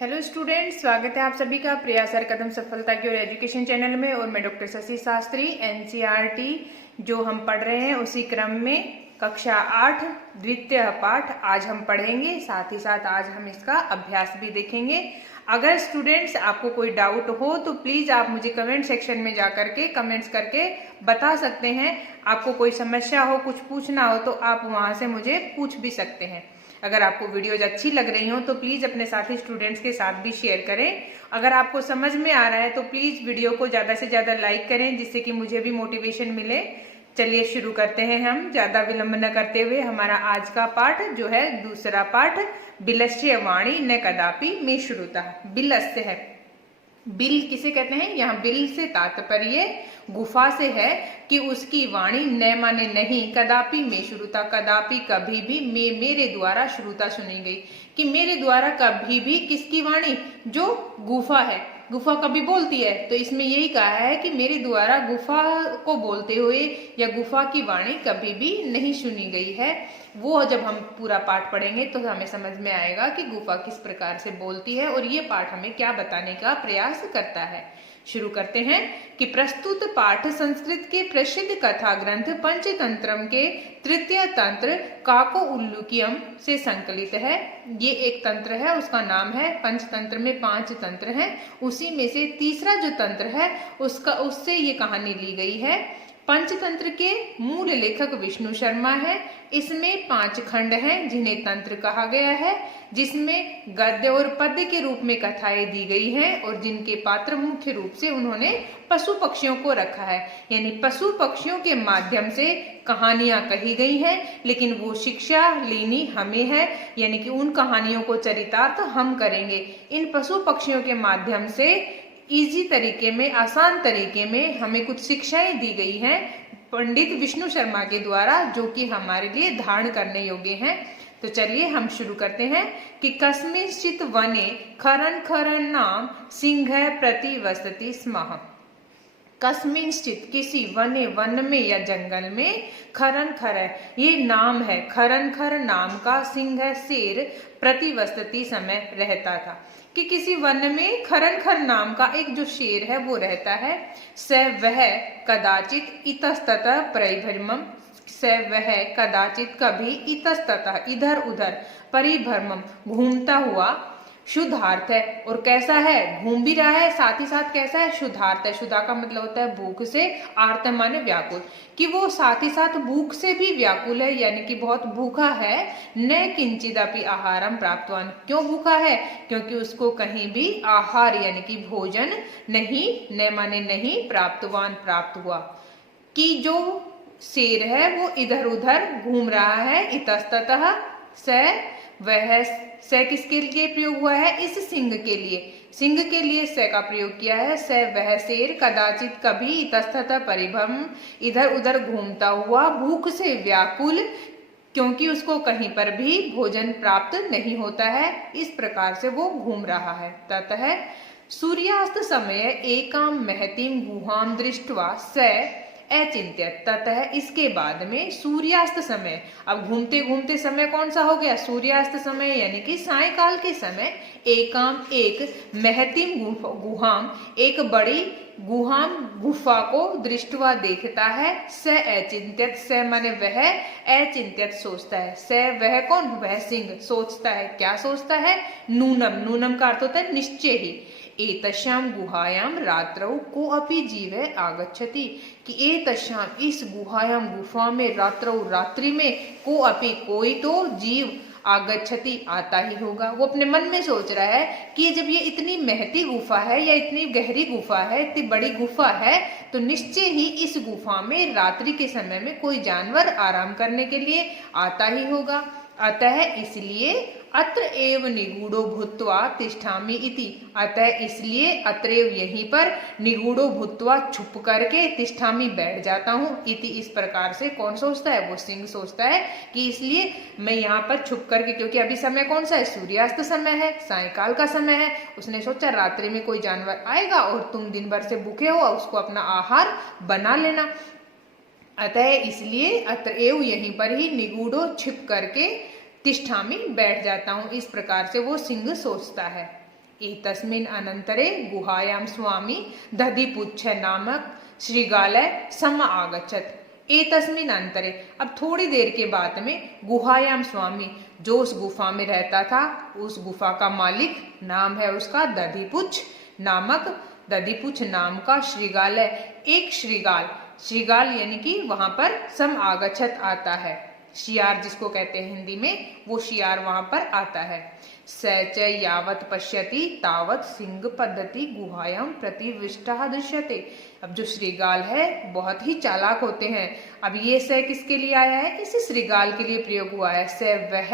Hello students, स्वागत है आप सभी का प्रयास हर कदम सफलता की ओर एजुकेशन चैनल में। और मैं डॉक्टर शशि शास्त्री एनसीईआरटी जो हम पढ़ रहे हैं उसी क्रम में कक्षा 8 द्वितीय पाठ आज हम पढ़ेंगे। साथ ही साथ आज हम इसका अभ्यास भी देखेंगे। अगर स्टूडेंट्स आपको कोई डाउट हो तो प्लीज आप मुझे कमेंट सेक्शन में जा करके कमेंट्स करके बता सकते हैं। आपको कोई समस्या हो, कुछ पूछना हो तो आप वहां से मुझे पूछ भी सकते हैं। अगर आपको वीडियोज अच्छी लग रही हो तो प्लीज अपने साथी स्टूडेंट्स के साथ भी शेयर करें। अगर आपको समझ में आ रहा है तो प्लीज वीडियो को ज्यादा से ज्यादा लाइक करें, जिससे कि मुझे भी मोटिवेशन मिले। चलिए शुरू करते हैं हम ज्यादा विलंब न करते हुए। हमारा आज का पाठ जो है दूसरा पाठ बिलस्य वाणी न कदापि में श्रुता। बिलस्य है, बिल किसे कहते हैं? यहाँ बिल से तात्पर्य गुफा से है कि उसकी वाणी न माने नहीं, कदापि में श्रुता कदापि कभी भी, में मेरे द्वारा श्रुता सुनी गई, कि मेरे द्वारा कभी भी किसकी वाणी? जो गुफा है, गुफा कभी बोलती है। तो इसमें यही कहा है कि मेरे द्वारा गुफा को बोलते हुए या गुफा की वाणी कभी भी नहीं सुनी गई है। वो जब हम पूरा पाठ पढ़ेंगे तो हमें समझ में आएगा कि गुफा किस प्रकार से बोलती है और ये पाठ हमें क्या बताने का प्रयास करता है। शुरू करते हैं कि प्रस्तुत पाठ संस्कृत के प्रसिद्ध कथा ग्रंथ पंचतंत्रम के तृतीय तंत्र काको उल्लूकियम से संकलित है। ये एक तंत्र है, उसका नाम है पंचतंत्र में 5 तंत्र हैं, उसी में से तीसरा जो तंत्र है उससे ये कहानी ली गई है। पंचतंत्र के मूल लेखक विष्णु शर्मा है। इसमें 5 खंड हैं जिन्हें तंत्र कहा गया है, जिसमें गद्य और पद्य के रूप में कथाएं दी गई हैं और जिनके पात्र मुख्य रूप से उन्होंने पशु पक्षियों को रखा है। यानी पशु पक्षियों के माध्यम से कहानियां कही गई हैं, लेकिन वो शिक्षा लेनी हमें है, यानी कि उन कहानियों को चरितार्थ हम करेंगे। इन पशु पक्षियों के माध्यम से इजी तरीके में, आसान तरीके में हमें कुछ शिक्षाएं दी गई हैं पंडित विष्णु शर्मा के द्वारा, जो कि हमारे लिए धारण करने योग्य हैं। तो चलिए हम शुरू करते हैं कि कस्मिंश्चित् वने खरन खरन नाम सिंह प्रति वसति स्म। कस्मिंश्चित् किसी वने, वन में या जंगल में, खरन खर ये नाम है, खरन खर नाम का सिंह शेर प्रतिवसति समय रहता था। कि किसी वन में खरन खर नाम का एक जो शेर है वो रहता है। स वह कदाचित इतस्ततः परिभ्रमम, स वह कदाचित कभी इतस्ततः इधर उधर, परिभ्रमम घूमता हुआ, शुद्धार्थ है और कैसा है? घूम भी रहा है, साथ ही साथ कैसा है? शुद्धार्थ है। शुद्धा का मतलब होता है भूख से, आर्त माने व्याकुल, कि वो साथ ही साथ भूख से भी व्याकुल है, यानी कि बहुत भूखा है। न किंचिदपि आहारम प्राप्तवान, क्यों भूखा है? क्योंकि उसको कहीं भी आहार यानी कि भोजन नहीं, न माने नहीं, प्राप्तवान प्राप्त हुआ। कि जो शेर है वो इधर उधर घूम रहा है। इतस्ततः स वह, स किसके लिए प्रयोग हुआ है? इस सिंह के लिए, सिंह के लिए स का प्रयोग किया है। स वह शेर कदाचित कभी इतस्ततः परिभ्रम, इधर उधर घूमता हुआ, भूख से व्याकुल, क्योंकि उसको कहीं पर भी भोजन प्राप्त नहीं होता है, इस प्रकार से वो घूम रहा है। ततः सूर्यास्त समय एकाम महतीम गुहाम दृष्ट्वा स अचिंत्यत, ततः इसके बाद में सूर्यास्त समय, अब घूमते घूमते समय कौन सा हो गया? सूर्यास्त समय, यानी कि सायकाल के समय, एकाम एक, महतीम गुहाम एक बड़ी, गुहाम गुफा को, दृष्टवा देखता है, स अचिंत्यत, स माने वह, अचिंत्यत सोचता है। स वह कौन? वह सिंह सोचता है। क्या सोचता है? नूनम, नूनम का अर्थ होता है निश्चय ही। एतस्याम गुहायाम रात्रौ को अपि जीव आगच्छति, कि एतस्याम इस गुहायाम गुफा में, रात्रौ रात्रि में, को अपि कोई तो जीव, आगच्छति आता ही होगा। वो अपने मन में सोच रहा है कि जब ये इतनी महती गुफा है या इतनी गहरी गुफा है, इतनी बड़ी गुफा है, तो निश्चय ही इस गुफा में रात्रि के समय में कोई जानवर आराम करने के लिए आता ही होगा। अतः इसलिए अत्र एव निगूढ़ो भूत्वा तिष्ठामि इति, अतः इसलिए अत्रैव यहीं पर, निगूढ़ो भूत्वा छुप करके, तिष्ठामि बैठ जाता हूँ, इति इस प्रकार से कौन सोचता है? वो सिंह सोचता है कि इसलिए मैं यहाँ पर छुप करके, क्योंकि अभी समय कौन सा है? सूर्यास्त समय है, सायकाल का समय है। उसने सोचा रात्रि में कोई जानवर आएगा और तुम दिन भर से भूखे हो, उसको अपना आहार बना लेना। अतः इसलिए अत्र एव यहीं पर ही, निगूढ़ो छिप करके, तिष्ठामि बैठ जाता हूं, इस प्रकार से वो सिंह सोचता है। एतस्मिन् अनन्तरे गुहायां स्वामी दधिपुच्छ नामक श्रृगालय सम आगच्छत्। एतस्मिन् अंतरे, अब थोड़ी देर के बाद में, गुहायाम स्वामी, जो उस गुफा में रहता था, उस गुफा का मालिक, नाम है उसका दधिपुच्छ नामक, दधिपुच्छ नाम का श्रृगालय, एक श्रृगाल, श्रृगाल यानी कि वहां पर सम आगच्छत आता है, शियार जिसको कहते हैं हिंदी में, वो शियार वहां पर आता है। स च यावत पश्यति तावत सिंह पद्धति गुहायाम प्रतिविष्टः दृश्यते। अब जो श्रृगाल है बहुत ही चालाक होते हैं। अब ये स किसके लिए आया है? इसी श्रृगाल के लिए प्रयोग हुआ है। स वह,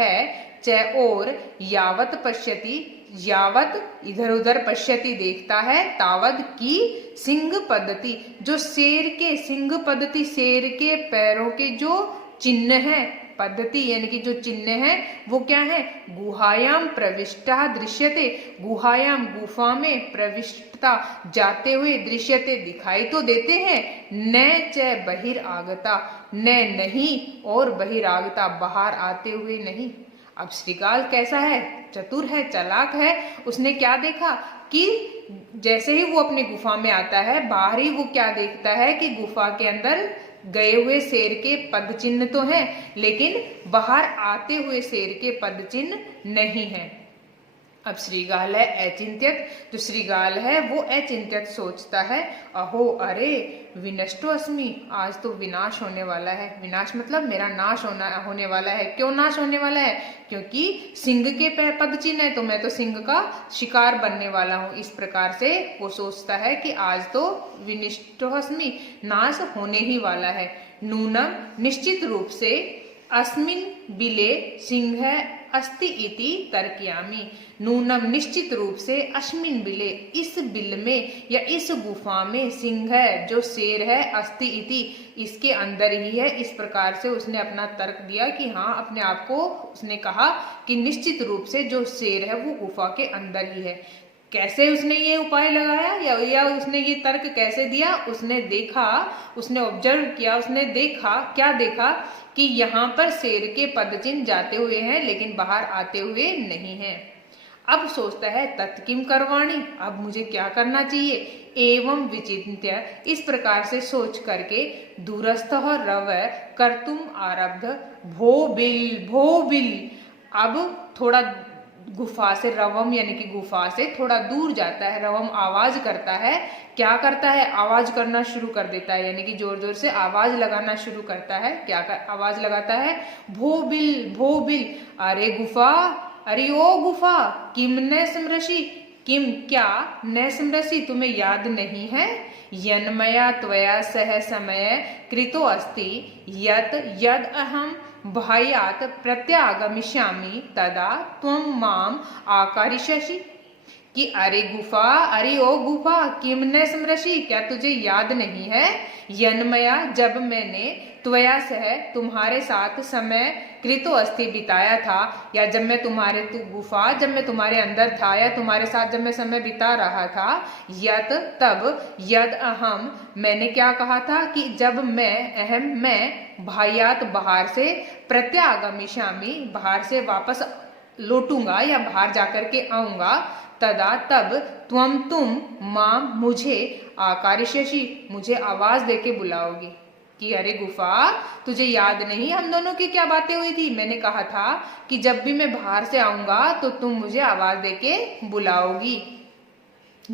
च और, यावत पश्यति, यावत इधर उधर, पश्यति देखता है, तावत की सिंह पद्धति, जो शेर के, सिंह पद्धति शेर के पैरों के जो चिन्ह है, पद्धति यानी कि जो चिन्ह है वो क्या है? गुहायाम प्रविष्टा दृश्यते, गुहायाम गुफा में, प्रविष्टता जाते हुए, दृश्यते दिखाई तो देते हैं, न च बहिरागता, न नहीं, और बहिरागता बाहर आते हुए नहीं। अब श्रृगाल कैसा है? चतुर है, चालाक है। उसने क्या देखा कि जैसे ही वो अपनी गुफा में आता है, बाहर ही वो क्या देखता है कि गुफा के अंदर गए हुए शेर के पद चिन्ह तो हैं, लेकिन बाहर आते हुए शेर के पद चिन्ह नहीं है। अब श्रृगाल है अचिंत्यत, जो श्रृगाल है वो अचिंत्यत सोचता है, अहो अरे विनष्टो अस्मि, आज तो विनाश होने वाला है। विनाश मतलब मेरा नाश होने वाला है। क्यों नाश होने वाला है? क्योंकि सिंह के पद चिन्ह है, तो मैं तो सिंह का शिकार बनने वाला हूँ। इस प्रकार से वो सोचता है कि आज तो विनिष्टो अस्मि, नाश होने ही वाला है। नूनम निश्चित रूप से, अस्मिन बिले सिंह अस्ति इति तर्कयामि, नूनम निश्चित रूप से, अस्मिन बिले इस बिल में या इस गुफा में, सिंह जो शेर है, अस्ति इति इसके अंदर ही है। इस प्रकार से उसने अपना तर्क दिया कि हाँ, अपने आप को उसने कहा कि निश्चित रूप से जो शेर है वो गुफा के अंदर ही है। कैसे उसने ये उपाय लगाया या उसने ये तर्क कैसे दिया? उसने देखा, उसने ऑब्जर्व किया, उसने देखा, क्या देखा कि यहाँ पर शेर के पदचिन्ह जाते हुए हैं लेकिन बाहर आते हुए नहीं हैं। अब सोचता है तत्किम करवाणी, अब मुझे क्या करना चाहिए? एवं विचिन्त्य, इस प्रकार से सोच करके, दूरस्थः रव कर्तुम आरब्ध भो बिल। अब थोड़ा गुफा से, रवम यानी कि गुफा से थोड़ा दूर जाता है। रवम आवाज करता है, क्या करता है? आवाज करना शुरू कर देता है, यानी कि जोर जोर से आवाज लगाना शुरू करता है। क्या आवाज लगाता है? भो बिल, अरे गुफा, अरे ओ गुफा, किम न स्मृषि, किम क्या, न स्मृषि तुम्हें याद नहीं है? यन्मया त्वया सह समय कृतो अस्ति यत यद अहम भयात प्रत्यागमिष्यामि तदा त्वं माम आकारिष्यसि। कि अरे गुफा, अरे ओ गुफा, किम न स्मृषि, क्या तुझे याद नहीं है? यन्मया, जब मैंने, त्वया सह तुम्हारे साथ, समय कृतो अस्ति बिताया था, या जब मैं तुम्हारे गुफा, जब मैं तुम्हारे अंदर था या तुम्हारे साथ जब मैं समय बिता रहा था, यत तब, यद अहम मैंने क्या कहा था कि जब मैं, अहम मैं, भायात बाहर से, प्रत्यागमिष्यामि बाहर से वापस लौटूंगा या बाहर जाकर के आऊंगा, तदा तब, त्वम तुम, मां मुझे, आकारिष्यसि मुझे आवाज देके बुलाओगी। कि अरे गुफा, तुझे याद नहीं हम दोनों की क्या बातें हुई थी? मैंने कहा था कि जब भी मैं बाहर से आऊंगा तो तुम मुझे आवाज देके बुलाओगी।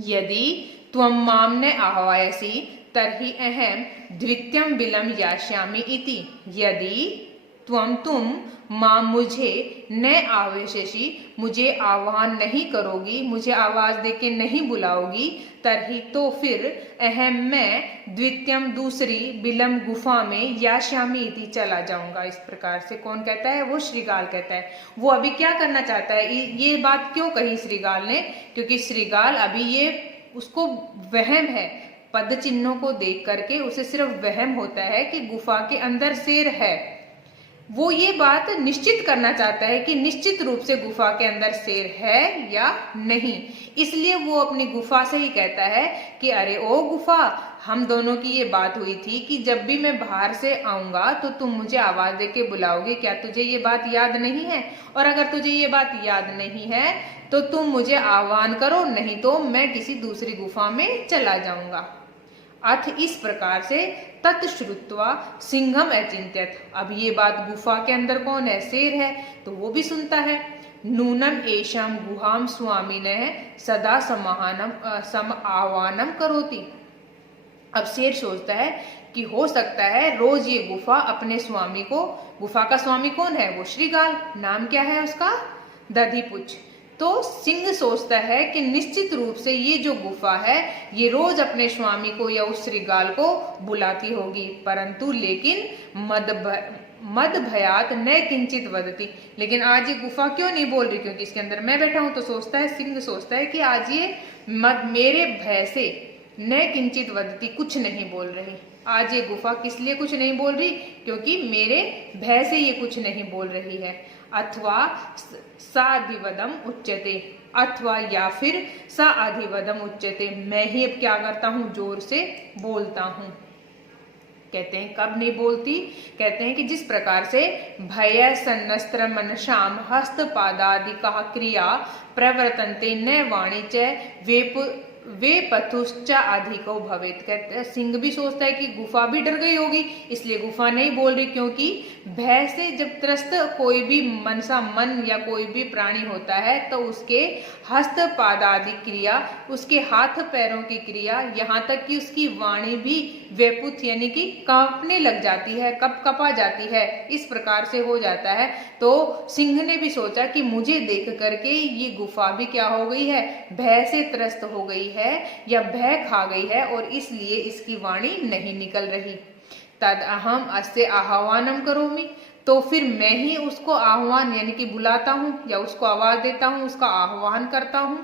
यदि त्वम माम ने आह्वयसि तर्हि अहम द्वितीयम बिलम यास्यामि इति। यदि तुम माँ मुझे न आवेशेषी, मुझे आह्वान नहीं करोगी, मुझे आवाज देके नहीं बुलाओगी, तरही तो फिर, अहम मैं, द्वितीयम दूसरी, बिलम गुफा में, यास्यामि इति चला जाऊंगा। इस प्रकार से कौन कहता है? वो श्रृगाल कहता है। वो अभी क्या करना चाहता है? ये बात क्यों कही श्रृगाल ने? क्योंकि श्रृगाल अभी ये उसको वहम है, पद चिन्हों को देख करके उसे सिर्फ वहम होता है कि गुफा के अंदर शेर है, वो ये बात निश्चित करना चाहता है कि निश्चित रूप से गुफा के अंदर शेर है या नहीं। इसलिए वो अपनी गुफा से ही कहता है कि अरे ओ गुफा, हम दोनों की ये बात हुई थी कि जब भी मैं बाहर से आऊंगा तो तुम मुझे आवाज देके बुलाओगे, क्या तुझे ये बात याद नहीं है? और अगर तुझे ये बात याद नहीं है तो तुम मुझे आह्वान करो, नहीं तो मैं किसी दूसरी गुफा में चला जाऊंगा। अथ इस प्रकार से तत्श्रुत्वा सिंहम अचिंत्यत। अब ये बात गुफा के अंदर कौन है? शेर है, तो वो भी सुनता है। नूनम एषाम गुहाम स्वामिनः सदा सम आह्वानम करोति। अब शेर सोचता है कि हो सकता है रोज ये गुफा अपने स्वामी को, गुफा का स्वामी कौन है? वो श्रीगाल। नाम क्या है उसका? दधिपुच्छ। तो सिंह सोचता है कि निश्चित रूप से ये जो गुफा है ये रोज अपने स्वामी को या उस श्रीगाल को बुलाती होगी, परंतु लेकिन मद भयात न किंचित वदती। लेकिन आज ये गुफा क्यों नहीं बोल रही? क्योंकि इसके अंदर मैं बैठा हूं। तो सोचता है, सिंह सोचता है कि आज ये मेरे भय से न किंचित वदती, कुछ नहीं बोल रही। आज ये गुफा किस लिए कुछ नहीं बोल रही? क्योंकि मेरे भय से ये कुछ नहीं बोल रही है। अथवा साधिवदम उच्यते, अथवा या फिर सा अधिवदम उच्यते, मैं ही अब क्या करता हूं? जोर से बोलता हूं। कहते हैं कब नहीं बोलती? कहते हैं कि जिस प्रकार से भय सन्नस्त्र मनशाम हस्त पादादि का क्रिया प्रवर्तन्ते न वाणी च वे पथुश्च अधिको भवेत। कहते हैं सिंह भी सोचता है कि गुफा भी डर गई होगी, इसलिए गुफा नहीं बोल रही, क्योंकि भय से जब त्रस्त कोई भी मनसा मन या कोई भी प्राणी होता है तो उसके हस्त पादादि क्रिया, उसके हाथ पैरों की क्रिया, यहाँ तक कि उसकी वाणी भी व्यपुत यानी कि कांपने लग जाती है, कपा जाती है, इस प्रकार से हो जाता है। तो सिंह ने भी सोचा कि मुझे देख करके ये गुफा भी क्या हो गई है? भय से त्रस्त हो गई है या भय खा गई है, और इसलिए इसकी वाणी नहीं निकल रही। तद अहम अस्य आह्वानम करोमि, तो फिर मैं ही उसको आह्वान यानी कि बुलाता हूँ या उसको आवाज देता हूँ, उसका आह्वान करता हूँ।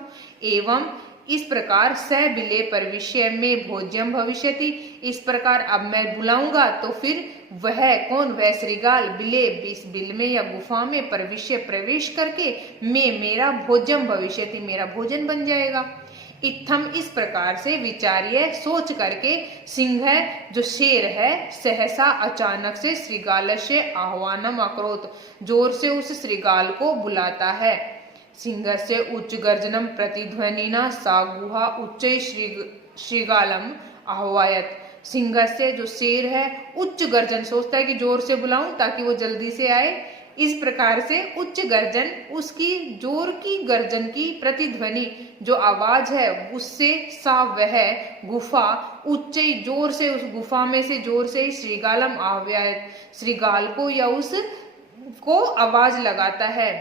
एवं इस प्रकार स बिले परविष्य में भोज्यम भविष्यति, इस प्रकार अब मैं बुलाऊंगा तो फिर वह कौन? वह श्रीगाल बिले, इस बिल में या गुफा में परविष्य प्रवेश करके मैं मेरा भोज्यम भविष्यति, मेरा भोजन बन जाएगा। इत्थम इस प्रकार से विचार्य सोच करके सिंह जो शेर है सहसा अचानक से श्रीगाल से आह्वानम अकरोत, जोर से उस श्रीगाल को बुलाता है। सिंह से उच्च गर्जनम प्रतिध्वनिना सा गुहा उच्च श्रीगालम आह्वायत। सिंह से जो शेर है उच्च गर्जन, सोचता है कि जोर से बुलाऊं ताकि वो जल्दी से आए। इस प्रकार से उच्च गर्जन, उसकी जोर की गर्जन की प्रतिध्वनि जो आवाज है उससे सा वह गुफा उच्च जोर से, उस गुफा में से जोर से श्रीगालम आह्वायत, श्रीगाल को या उस को आवाज लगाता है।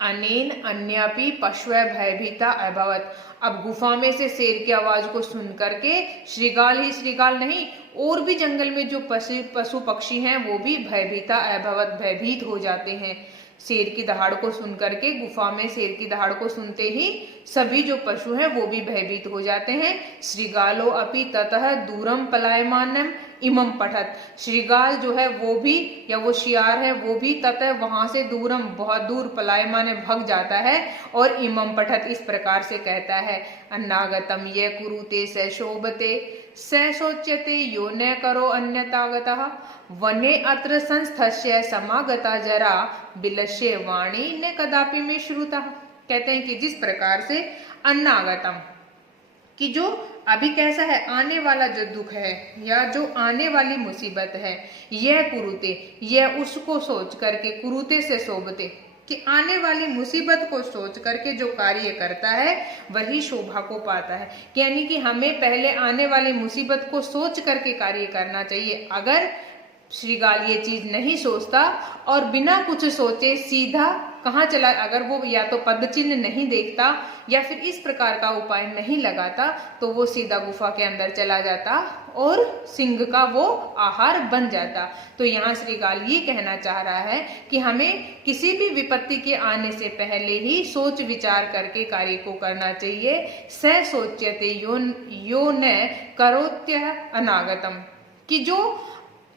अनेन अन्यापि पशु भयभीता अभवत। अब गुफा में से शेर की आवाज को सुन करके श्रीगाल ही श्रीगाल नहीं, और भी जंगल में जो पशु पक्षी हैं वो भी भयभीता अभवत, भयभीत हो जाते हैं। शेर की दहाड़ को सुन करके, गुफा में शेर की दहाड़ को सुनते ही सभी जो पशु हैं वो भी भयभीत हो जाते हैं। श्रीगालो अपि ततः दूरम पलायमानम इमम पठत, श्रीगाल जो है वो भी या वो शियार है वो भी ततः वहां से दूरम बहुत दूर पलायमान भग जाता है, और इमम पठत इस प्रकार से कहता है। अन्नागतम ये कुरुते स शोभते स शोच्यते यो न करो अन्यतागतः वने अत्र संस्थस्य समागता जरा बिलश्य वाणी न कदापि में श्रुता। कहते हैं कि जिस प्रकार से अन्नागतम कि जो अभी कैसा है, आने वाला जो दुख है या जो आने वाली मुसीबत है, यह कुरुते, यह उसको सोच करके, कुरुते से शोभते कि आने वाली मुसीबत को सोच करके जो कार्य करता है वही शोभा को पाता है। यानी कि हमें पहले आने वाली मुसीबत को सोच करके कार्य करना चाहिए। अगर श्रीगाल ये चीज नहीं सोचता और बिना कुछ सोचे सीधा कहाँ चला, अगर वो या तो पद चिन्ह नहीं देखता या फिर इस प्रकार का उपाय नहीं लगाता, तो वो सीधा गुफा के अंदर चला जाता और सिंह का वो आहार बन जाता। तो यहाँ श्रीगाल ये कहना चाह रहा है कि हमें किसी भी विपत्ति के आने से पहले ही सोच विचार करके कार्य को करना चाहिए। स सोच्यते यो न करोत्य अनागतम, कि जो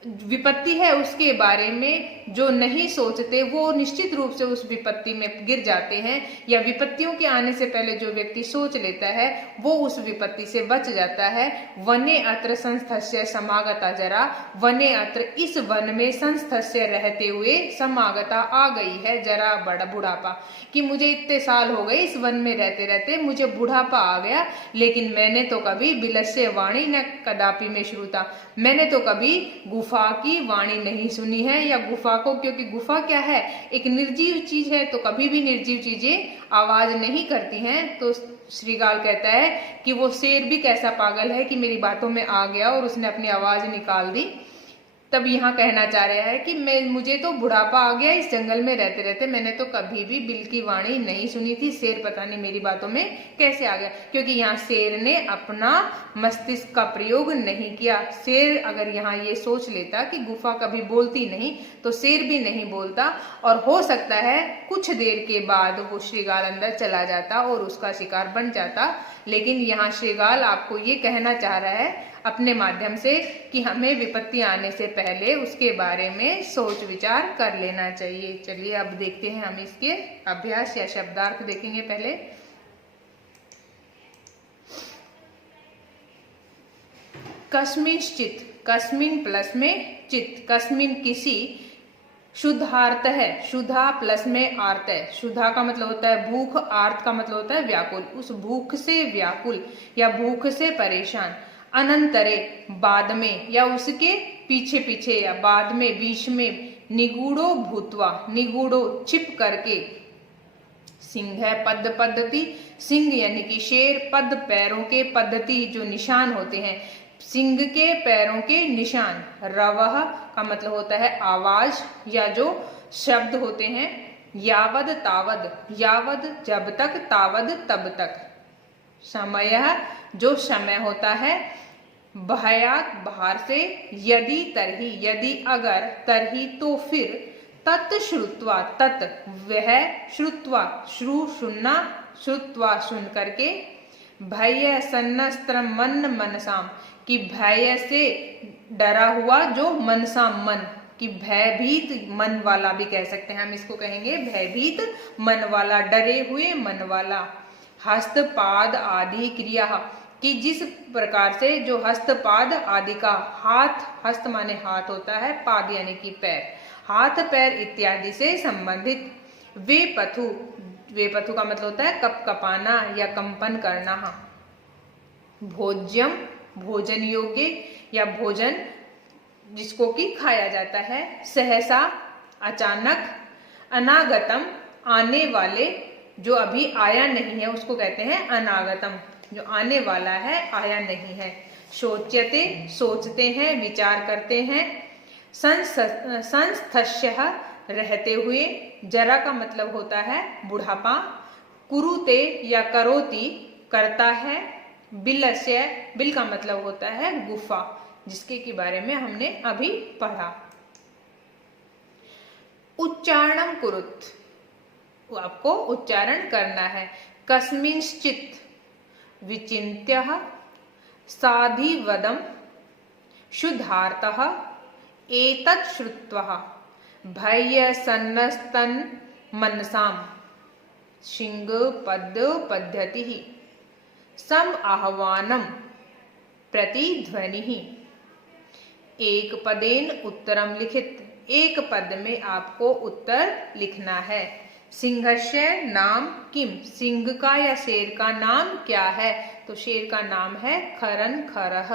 विपत्ति है उसके बारे में जो नहीं सोचते वो निश्चित रूप से उस विपत्ति में गिर जाते हैं, या विपत्तियों के आने से पहले जो व्यक्ति सोच लेता है वो उस विपत्ति से बच जाता है। वने अत्र संस्थस्य समागता जरा, वने अत्र इस वन में संस्थस्य रहते हुए समागता आ गई है जरा, बड़ा बुढ़ापा, कि मुझे इतने साल हो गए इस वन में रहते रहते मुझे बुढ़ापा आ गया, लेकिन मैंने तो कभी बिलस्य वाणी न कदापि में श्रुता, मैंने तो कभी गुफा की वाणी नहीं सुनी है, या गुफा को, क्योंकि गुफा क्या है, एक निर्जीव चीज है, तो कभी भी निर्जीव चीजें आवाज नहीं करती हैं। तो श्रीगाल कहता है कि वो शेर भी कैसा पागल है कि मेरी बातों में आ गया और उसने अपनी आवाज निकाल दी। तब यहाँ कहना चाह रहा है कि मुझे तो बुढ़ापा आ गया इस जंगल में रहते रहते, मैंने तो कभी भी बिल की वाणी नहीं सुनी थी, शेर पता नहीं मेरी बातों में कैसे आ गया, क्योंकि यहाँ शेर ने अपना मस्तिष्क का प्रयोग नहीं किया। शेर अगर यहाँ ये सोच लेता कि गुफा कभी बोलती नहीं, तो शेर भी नहीं बोलता, और हो सकता है कुछ देर के बाद वो श्रीगाल अंदर चला जाता और उसका शिकार बन जाता। लेकिन यहाँ श्रीगाल आपको ये कहना चाह रहा है अपने माध्यम से कि हमें विपत्ति आने से पहले उसके बारे में सोच विचार कर लेना चाहिए। चलिए अब देखते हैं, हम इसके अभ्यास या शब्दार्थ देखेंगे। पहले कस्मिंश्चित्, कस्मिन प्लस में चित, कस्मिन किसी, शुद्धार्थ है, शुद्धा प्लस में आर्त है, शुद्धा का मतलब होता है भूख, आर्त का मतलब होता है व्याकुल, उस भूख से व्याकुल या भूख से परेशान, अनंतरे बाद में या उसके पीछे पीछे या बाद में बीच में, निगूढ़ो भूतवा, निगूढ़ो छिप करके, सिंह है पद पद्धति, सिंह यानी कि शेर, पद पैरों के, पद्धति जो निशान होते हैं, सिंह के पैरों के निशान, रवह का मतलब होता है आवाज या जो शब्द होते हैं, यावद तावद, यावद जब तक, तावद तब तक, समय जो समय होता है, भयात बाहर से, यदि तरही यदि अगर, तरही तो फिर, तत् श्रुत्वा तत् वह, श्रुत्वा श्रु सुनना, श्रुत्वा सुन करके, भय सन्नस्त्र मन मनसाम, कि भय से डरा हुआ जो मनसा मन, कि भयभीत मन वाला भी कह सकते हैं हम इसको, कहेंगे भयभीत मन वाला, डरे हुए मन वाला, हस्तपाद आदि क्रिया, कि जिस प्रकार से जो हस्तपाद आदि का, हाथ, हस्त माने हाथ होता है, पाद यानी कि पैर, हाथ पैर इत्यादि से संबंधित, वे पथु, वे पथु का मतलब होता है कप कपाना या कंपन करना, भोज्यम भोजन योग्य या भोजन जिसको कि खाया जाता है, सहसा अचानक, अनागतम आने वाले, जो अभी आया नहीं है उसको कहते हैं अनागतम, जो आने वाला है आया नहीं है, सोच्यते सोचते हैं विचार करते हैं, संस्थस्य रहते हुए, जरा का मतलब होता है बुढ़ापा, कुरुते या करोति करता है, बिलस्य, बिल का मतलब होता है गुफा, जिसके के बारे में हमने अभी पढ़ा। उच्चारणम कुरुत, वो आपको उच्चारण करना है, कस्मिंश्चित् विचिन्त्यः साधिवदम शुद्धार्थः एतत् श्रुत्वा भय सन्नस्तन मनसाम, शिंग पद पद्धति सम आह्वानम प्रतिध्वनि, एक पदेन उत्तरम लिखित, एक पद में आपको उत्तर लिखना है। सिंहस्य नाम किम, सिंह का या शेर का नाम क्या है, तो शेर का नाम है खरन खरह।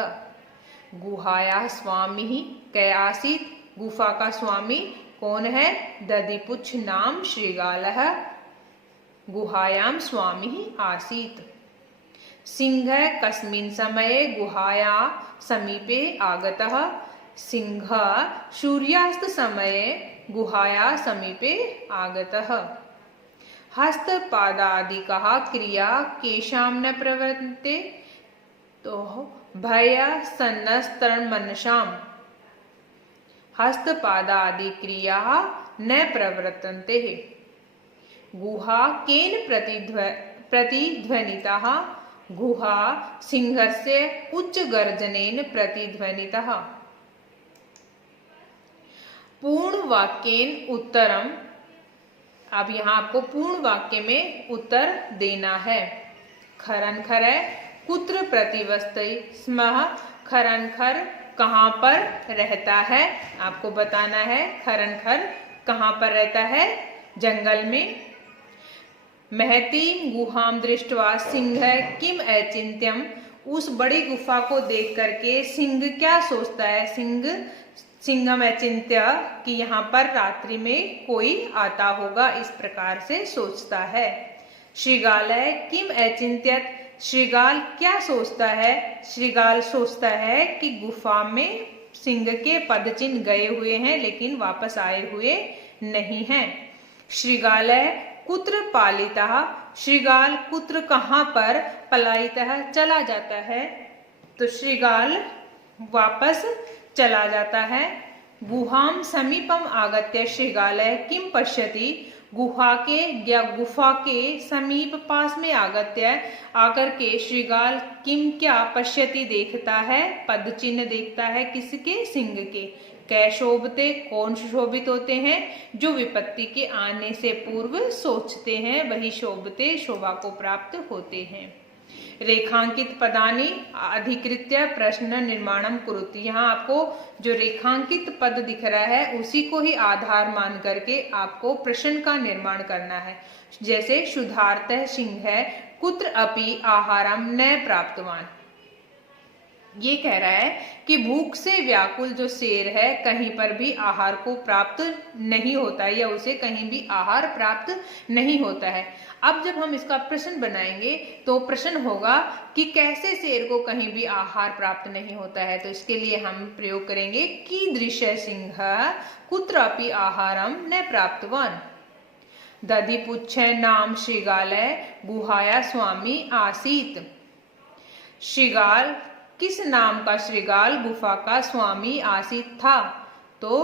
गुहाया स्वामी कै आसीत, गुफा का स्वामी कौन है, दधिपुच्छ नाम श्रीगालः गुहायाम स्वामी आसीत। सिंह कस्मिन् समये गुहाया समीपे आगतः, सिंह सूर्यास्त समये गुहाया समीपे आगतः। हस्तपादादिकः क्रिया केषां न प्रवर्तन्ते, तो भय सन्नस्तमनसाम, हस्तपादादि क्रिया न प्रवर्तन्ते। गुहा केन प्रतिध्वनितः, गुहा सिंहस्य उच्च गर्जनेन प्रतिध्वनितः। पूर्ण वाक्येन उत्तरम। अब यहाँ आपको पूर्ण वाक्य में उत्तर देना है। खरनखर कुत्र प्रतिवसति स्मः। खरनखर कहाँ पर रहता है, आपको बताना है। खरनखर कहाँ पर रहता है, जंगल में। महतीं गुहाम दृष्ट्वा सिंह किम अचिंत्यम। उस बड़ी गुफा को देख करके सिंह क्या सोचता है, सिंहम अचिंत्य कि यहाँ पर रात्रि में कोई आता होगा, इस प्रकार से सोचता है। श्रीगाल किम अचिंत्यत। श्रीगाल क्या सोचता है, श्रीगाल सोचता है कि गुफा में सिंह के पदचिन्ह गए हुए हैं लेकिन वापस आए हुए नहीं हैं। श्रीगाल कुत्र पालितः। श्रीगाल कुत्र कहाँ पर, पलायितः चला जाता है, तो श्रीगाल वापस चला जाता है। गुहाम समीपम आगत्य श्रीगाल किम पश्यति। गुहा के या गुफा के समीप पास में आगत्य आकर के श्रीगाल किम क्या पश्यति देखता है, पद चिन्ह देखता है किसके, सिंह के। कै शोभते कौन शोभित होते हैं, जो विपत्ति के आने से पूर्व सोचते हैं वही शोभते शोभा को प्राप्त होते हैं। रेखांकित पदानि अधिकृत्य प्रश्न निर्माणम कुरुति। यहाँ आपको जो रेखांकित पद दिख रहा है उसी को ही आधार मान करके आपको प्रश्न का निर्माण करना है। जैसे क्षुधार्तः सिंह कुत्र अपि आहारम न प्राप्तवान। ये कह रहा है कि भूख से व्याकुल जो शेर है कहीं पर भी आहार को प्राप्त नहीं होता है या उसे कहीं भी आहार प्राप्त नहीं होता है। अब जब हम इसका प्रश्न बनाएंगे तो प्रश्न होगा कि कैसे शेर को कहीं भी आहार प्राप्त नहीं होता है, तो इसके लिए हम प्रयोग करेंगे कीदृश सिंह कुत्र अपि आहारम न प्राप्तवान। दधिपुच्छ नाम श्रीगाल गुहाया स्वामी आसीत। श्रीगाल किस नाम का श्रीगाल गुफा का स्वामी आसीत था, तो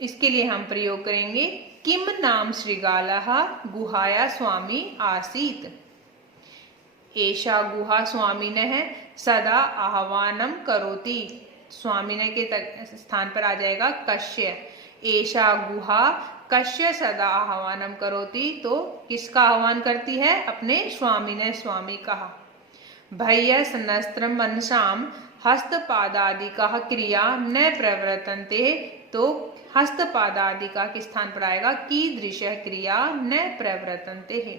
इसके लिए हम प्रयोग करेंगे किम नाम श्रीगालः गुहाया स्वामी आसीत। एषा गुहा स्वामिनः सदा आह्वानम करोति। स्वामिनः के स्थान पर आ जाएगा कस्य। एषा गुहा कस्य सदा आह्वानम करोति, तो किसका आह्वान करती है, अपने स्वामिनः स्वामी का। भय्यसनस्त्रम मनसाम हस्तपादादिका क्रिया न प्रवर्तन्ते, तो हस्तपादादिका के स्थान पर आएगा कीदृश क्रिया न प्रवर्तन्ते है।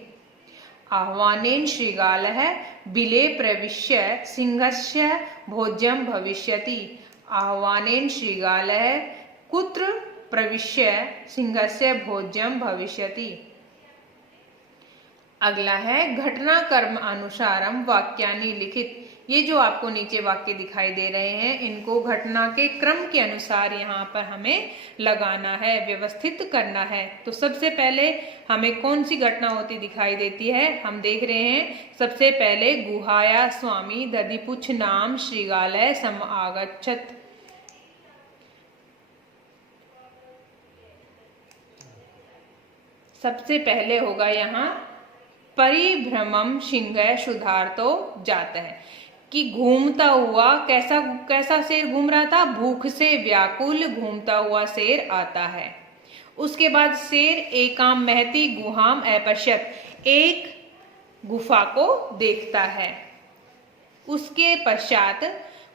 आह्वानेन श्रीगालः बिले प्रविश्य सिंहस्य भोज्यं भविष्यति। आह्वानेन श्रीगालः कुत्र प्रविश्य सिंहस्य भोज्यं भविष्यति। अगला है घटना कर्म अनुसारम वाक्यानि लिखित। ये जो आपको नीचे वाक्य दिखाई दे रहे हैं इनको घटना के क्रम के अनुसार यहाँ पर हमें लगाना है, व्यवस्थित करना है। तो सबसे पहले हमें कौन सी घटना होती दिखाई देती है, हम देख रहे हैं सबसे पहले गुहाया स्वामी दधिपुच्छ नाम श्रीगालय समागच्छत। सबसे पहले होगा यहाँ परिभ्रमम सिंह शुद्धार्थो जाता है कि घूमता हुआ कैसा शेर घूम रहा था, भूख से व्याकुल घूमता हुआ शेर आता है। उसके बाद शेर एकाम महती गुहाम अपश्यत, एक गुफा को देखता है। उसके पश्चात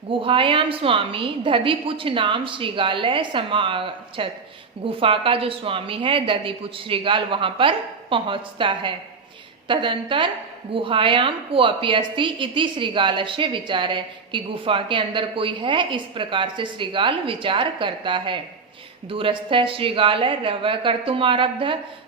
गुहायाम स्वामी दधिपुच्छ नाम श्रीगालय समागच्छत, गुफा का जो स्वामी है दधिपुच्छ श्रीगाल वहां पर पहुंचता है। तदंतर गुहायाम को अपि अस्ति इति श्रीगालस्य विचार है कि गुफा के अंदर कोई है, इस प्रकार से श्रीगाल विचार करता है। दूरस्थ श्रीगाल रव कर्तुम आरब्ध,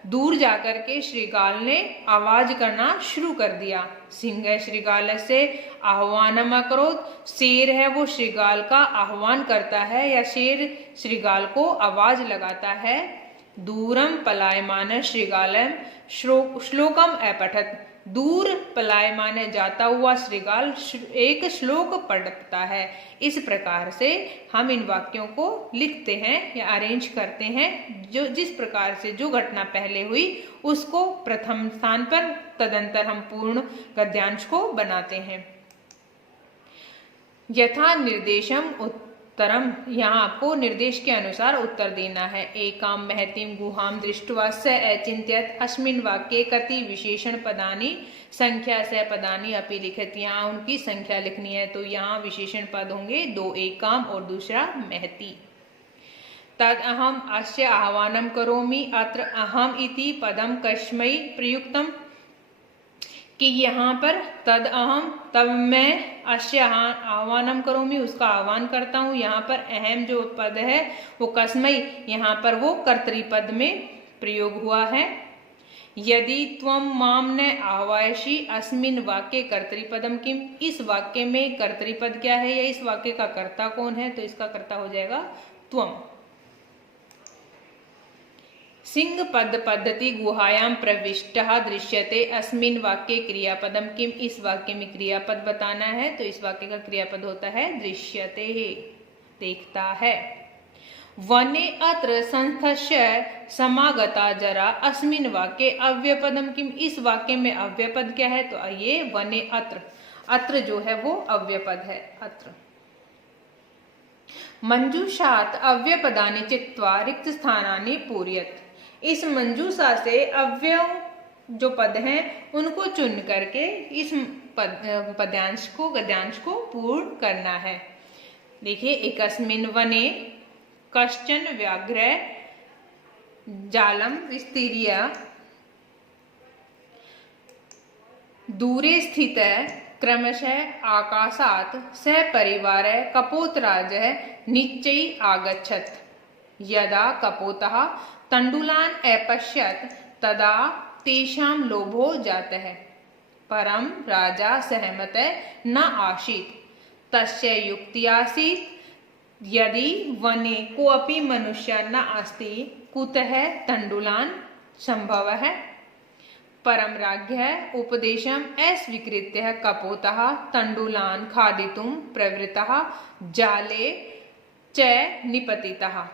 दूर जाकर के श्रीगाल ने आवाज करना शुरू कर दिया। सिंह श्रीगाल से आह्वानम अकरोत, शेर है वो श्रीगाल का आह्वान करता है या शेर श्रीगाल को आवाज लगाता है। दूरम पलायमान श्रीगालम श्लोकम अपठत, दूर पलायमान जाता हुआ श्रीगाल एक श्लोक पढ़ता है। इस प्रकार से हम इन वाक्यों को लिखते हैं या अरेंज करते हैं, जो जिस प्रकार से जो घटना पहले हुई उसको प्रथम स्थान पर, तदंतर हम पूर्ण गद्यांश को बनाते हैं। यथा निर्देशम उत्तरम, यहाँ आपको निर्देश के अनुसार उत्तर देना है। एकाम महतीम गुहाम दृष्ट्वा स अचिंत्यत अस्मिन् वाक्ये कति विशेषण पदानि संख्या स पदानि अपि लिखित। यहाँ उनकी संख्या लिखनी है, तो यहाँ विशेषण पद होंगे 2 एकाम और दूसरा महती। तद अहम अस्य आह्वानं करोमि, अत्र अहम इति पदम कस्मै प्रयुक्तम, कि यहाँ पर तद अहम, तब मैं, अस्य आह्वानं करोमि, उसका आह्वान करता हूँ। यहाँ पर अहम जो पद है वो कस्मै, यहाँ पर वो कर्तृपद में प्रयोग हुआ है। यदि त्वं माम न आह्वयसि अस्मिन् वाक्ये कर्तृपदम किम, इस वाक्य में कर्तृपद क्या है या इस वाक्य का कर्ता कौन है, तो इसका कर्ता हो जाएगा त्वम। सिंह पद पद्धति गुहायाम प्रविष्टः दृश्यते अस्मिन् वाक्ये क्रियापदम किम, इस वाक्य में क्रियापद बताना है, तो इस वाक्य का क्रियापद होता है दृश्यते, देखता है। वने अत्र संस्थस्य समागता जरा अस्मिन् वाक्ये अव्ययपदम किम, इस वाक्य में अव्ययपद क्या है, तो ये वने अत्र, अत्र जो है वो अव्ययपद है, अत्र। मंजूषात अव्ययपदानि चित्वा रिक्त स्थानानि पूरयत, इस मंजूषा से अव्यय जो पद हैं उनको चुन करके इस पद्यांश को, गद्यांश को पूर्ण करना है। देखिए, एकस्मिन् वने कश्चन व्याघ्र जालम विस्तीर्य दूरे स्थित क्रमशः आकाशात् सपरिवार कपोतराज निश्चयी आगच्छत्। यदा कपोतः तण्डुलान् अपश्यत् तदा तेषां लोभो जातः, परं राजा सहमतः न आसीत्। तस्य युक्ति आसीत्, यदि वने कोऽपि मनुष्यः न अस्ति, कुतः तण्डुलान् सम्भवः। परं राज्ञः उपदेशम् अस्वीकृत्य कपोतः तण्डुलान् खादितुं प्रवृत्तः, जाले च निपतितः।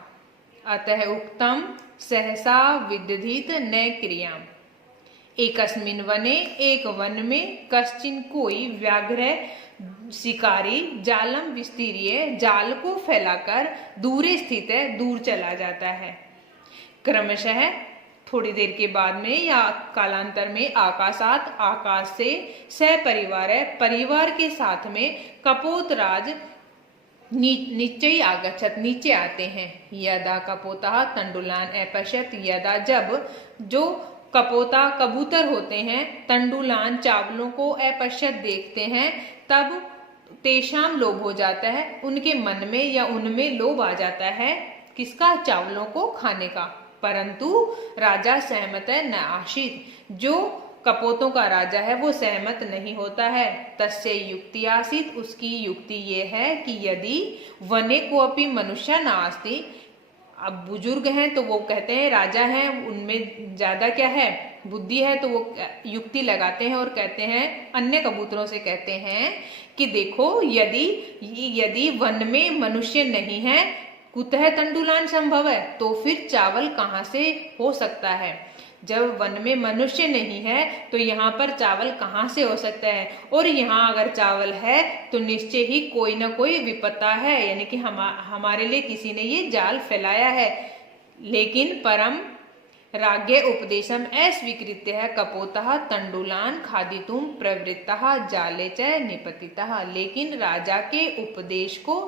अतः उक्तं सहसा विदधीत न क्रियाम्। एकस्मिन् वने, एक वन में, कश्चिन कोई व्याघ्र शिकारी जालम विस्तीर्य, जाल को फैलाकर दूरे स्थित है, दूर चला जाता है। क्रमशः थोड़ी देर के बाद में या कालांतर में आकाशात, आकाश से, सपरिवार परिवार के साथ में, कपोतराज निश्चय आगच्छत नीचे आते हैं। यदा कपोता तंडुलान अपश्यत, यदा जब जो कपोता कबूतर होते हैं तंडुलान चावलों को अपश्यत देखते हैं, तब तेषाम लोभ हो जाता है, उनके मन में या उनमें लोभ आ जाता है, किसका, चावलों को खाने का। परंतु राजा सहमत न आशीत, जो कपोतों का राजा है वो सहमत नहीं होता है। तस्य युक्ति आसीत, उसकी युक्ति ये है कि यदि वने को अपनी मनुष्य नास्ति, अब बुजुर्ग हैं तो वो कहते हैं, राजा हैं उनमें ज्यादा क्या है, बुद्धि है, तो वो युक्ति लगाते हैं और कहते हैं, अन्य कबूतरों से कहते हैं कि देखो, यदि वन में मनुष्य नहीं है, कुतः तंडुलान संभव है, तो फिर चावल कहाँ से हो सकता है। जब वन में मनुष्य नहीं है तो यहाँ पर चावल कहाँ से हो सकता है, और यहाँ अगर चावल है तो निश्चय ही कोई ना कोई विपत्ता है, यानी कि हमारे लिए किसी ने ये जाल फैलाया है। लेकिन परम राज्ञ उपदेशम अस्वीकृत्य है कपोतः तंडुलान खादितुम प्रवृत्तः जाले च निपतितः, लेकिन राजा के उपदेश को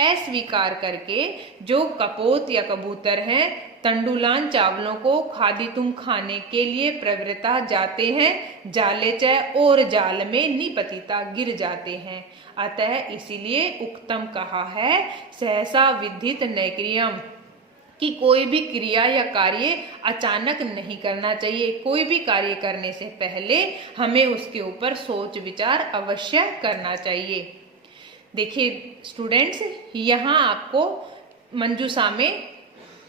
अस्वीकार करके जो कपोत या कबूतर हैं तंडुलान चावलों को खादितुम खाने के लिए प्रवृत्ता जाते हैं, जाले च और जाल में निपतिता गिर जाते हैं। अतः इसीलिए उक्तम कहा है सहसा विद्धित नैक्रियम, कि कोई भी क्रिया या कार्य अचानक नहीं करना चाहिए। कोई भी कार्य करने से पहले हमें उसके ऊपर सोच विचार अवश्य करना चाहिए। देखिए स्टूडेंट्स, यहाँ आपको मंजूषा में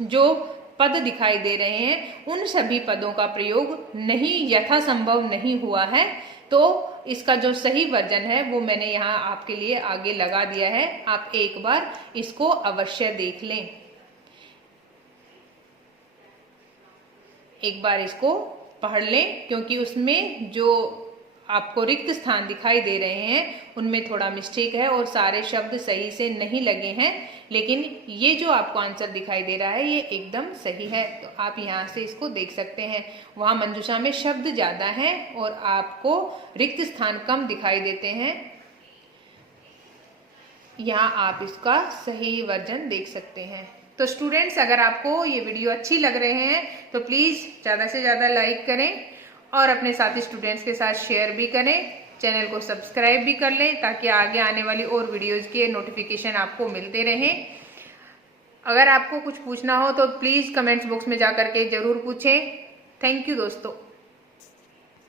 जो पद दिखाई दे रहे हैं उन सभी पदों का प्रयोग नहीं, यथासंभव नहीं हुआ है, तो इसका जो सही वर्जन है वो मैंने यहाँ आपके लिए आगे लगा दिया है। आप एक बार इसको अवश्य देख लें, एक बार इसको पढ़ लें, क्योंकि उसमें जो आपको रिक्त स्थान दिखाई दे रहे हैं उनमें थोड़ा मिस्टेक है और सारे शब्द सही से नहीं लगे हैं, लेकिन ये जो आपको आंसर दिखाई दे रहा है ये एकदम सही है। तो आप यहाँ से इसको देख सकते हैं। वहाँ मंजूषा में शब्द ज़्यादा हैं और आपको रिक्त स्थान कम दिखाई देते हैं। यहाँ आप इसका सही वर्जन देख सकते हैं। तो स्टूडेंट्स, अगर आपको ये वीडियो अच्छी लग रहे हैं तो प्लीज़ ज़्यादा से ज़्यादा लाइक करें और अपने साथी स्टूडेंट्स के साथ शेयर भी करें। चैनल को सब्सक्राइब भी कर लें ताकि आगे आने वाली और वीडियोज़ के नोटिफिकेशन आपको मिलते रहें। अगर आपको कुछ पूछना हो तो प्लीज़ कमेंट्स बॉक्स में जा कर के ज़रूर पूछें। थैंक यू दोस्तों।